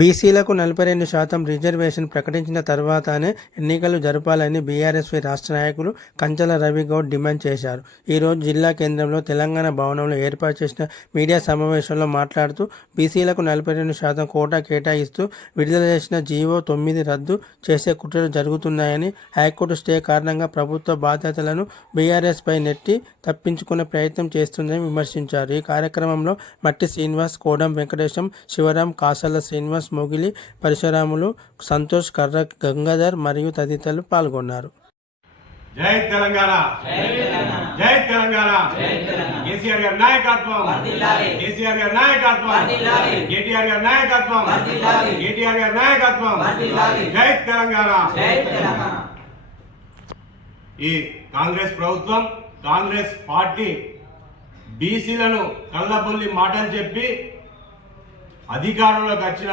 బీసీలకు 42% రిజర్వేషన్ ప్రకటించిన తర్వాతనే ఎన్నికలు జరపాలని బీఆర్ఎస్పై రాష్ట్ర నాయకులు కంచల రవిగౌడ్ డిమాండ్ చేశారు. ఈరోజు జిల్లా కేంద్రంలో తెలంగాణ భవనంలో ఏర్పాటు చేసిన మీడియా సమావేశంలో మాట్లాడుతూ బీసీలకు 42% కోటా కేటాయిస్తూ విడుదల చేసిన జీవో 9 రద్దు చేసే కుట్రలు జరుగుతున్నాయని, హైకోర్టు స్టే కారణంగా ప్రభుత్వ బాధ్యతలను బీఆర్ఎస్పై నెట్టి తప్పించుకునే ప్రయత్నం చేస్తుందని విమర్శించారు. ఈ కార్యక్రమంలో మట్టి శ్రీనివాస్, కోడం వెంకటేశం, శివరాం, కాసల్ల శ్రీనివాస్, మొగిలి పరశురాములు, సంతోష్, కర్ర గంగాధర్ మరియు తదితరులు పాల్గొన్నారు. జై తెలంగాణ, జై తెలంగాణ, కేసీఆర్ గారి నాయకత్వం, కేసీఆర్ గారి నాయకత్వం, కేటీఆర్ గారి నాయకత్వం, కేటీఆర్ గారి నాయకత్వం, జై తెలంగాణ. ఈ కాంగ్రెస్ ప్రభుత్వం, కాంగ్రెస్ పార్టీ బీసీలను కళ్ళబొల్లి మాటలు చెప్పి అధికారంలోకి వచ్చిన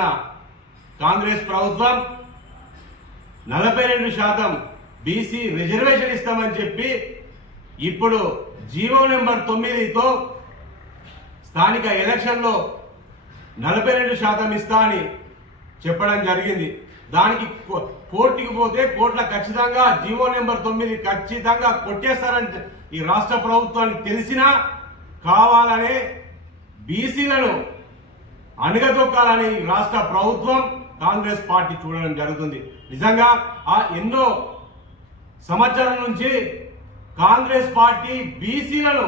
కాంగ్రెస్ ప్రభుత్వం 42% బీసీ రిజర్వేషన్ ఇస్తామని చెప్పి ఇప్పుడు జీవో నెంబర్ 9తో స్థానిక ఎలక్షన్లో 42% ఇస్తా అని చెప్పడం జరిగింది. దానికి కోర్టుకి పోతే కోర్టులో ఖచ్చితంగా జీవో నెంబర్ 9 ఖచ్చితంగా కొట్టేస్తారని ఈ రాష్ట్ర ప్రభుత్వానికి తెలిసినా కావాలనే బీసీలను అణగదొక్కాలని రాష్ట్ర ప్రభుత్వం, కాంగ్రెస్ పార్టీ చూడడం జరుగుతుంది. నిజంగా ఎన్నో సంవత్సరాల నుంచి కాంగ్రెస్ పార్టీ బీసీలను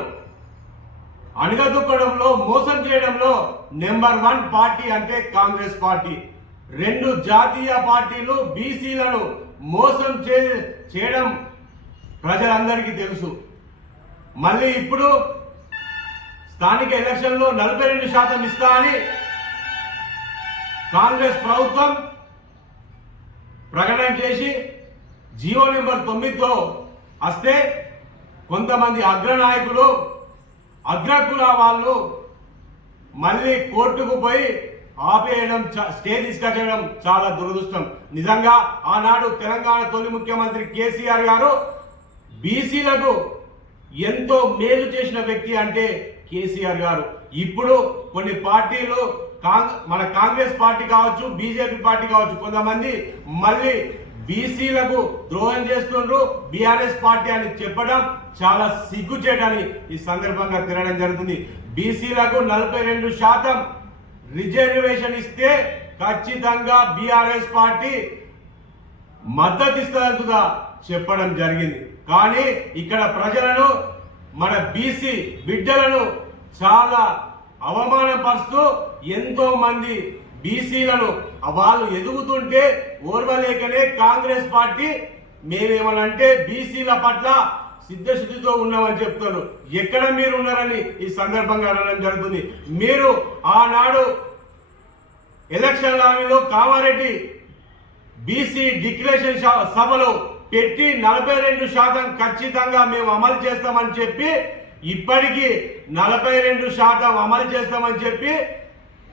అణగదొక్కడంలో, మోసం చేయడంలో నెంబర్ 1 పార్టీ అంటే కాంగ్రెస్ పార్టీ. 2 జాతీయ పార్టీలు బీసీలను మోసం చేయడం ప్రజలందరికీ తెలుసు. మళ్ళీ ఇప్పుడు స్థానిక ఎలక్షన్లో 42% ఇస్తా అని కాంగ్రెస్ ప్రభుత్వం ప్రకటన చేసి జీవో నెంబర్ 9తో వస్తే కొంతమంది అగ్రనాయకులు, అగ్రకుల వాళ్ళు మళ్ళీ కోర్టుకు పోయి ఆపేయడం, స్టే తీసుకొచ్చడం చాలా దురదృష్టం. నిజంగా ఆనాడు తెలంగాణ తొలి ముఖ్యమంత్రి కేసీఆర్ గారు బీసీలకు ఎంతో మేలు చేసిన వ్యక్తి అంటే కేసీఆర్ గారు. ఇప్పుడు కొన్ని పార్టీలు, మన కాంగ్రెస్ పార్టీ కావచ్చు, బీజేపీ పార్టీ కావచ్చు, కొంతమంది మళ్ళీ బీసీలకు ద్రోహం చేస్తుండ్రు, బీఆర్ఎస్ పార్టీ అని చెప్పడం చాలా సిగ్గుచేటని ఈ సందర్భంగా తిరగడం జరుగుతుంది. బీసీలకు 42% రిజర్వేషన్ ఇస్తే ఖచ్చితంగా బీఆర్ఎస్ పార్టీ మద్దతు ఇస్తుందా చెప్పడం జరిగింది. కానీ ఇక్కడ ప్రజలను, మన బీసీ బిడ్డలను చాలా అవమానపరుస్తూ ఎంతో మంది బీసీలను వాళ్ళు ఎదుగుతుంటే ఓర్వలేకనే కాంగ్రెస్ పార్టీ మేమేమనంటే బీసీల పట్ల సిద్ధశుద్ధితో ఉన్నామని చెప్తారు. ఎక్కడ మీరు ఉన్నారని ఈ సందర్భంగా అనడం జరుగుతుంది. మీరు ఆనాడు ఎలక్షన్ హామీలో కామారెడ్డి బీసీ డిక్లరేషన్ సభలో పెట్టి 42% ఖచ్చితంగా మేము అమలు చేస్తామని చెప్పి, ఇప్పటికీ 42% అమలు చేస్తామని చెప్పి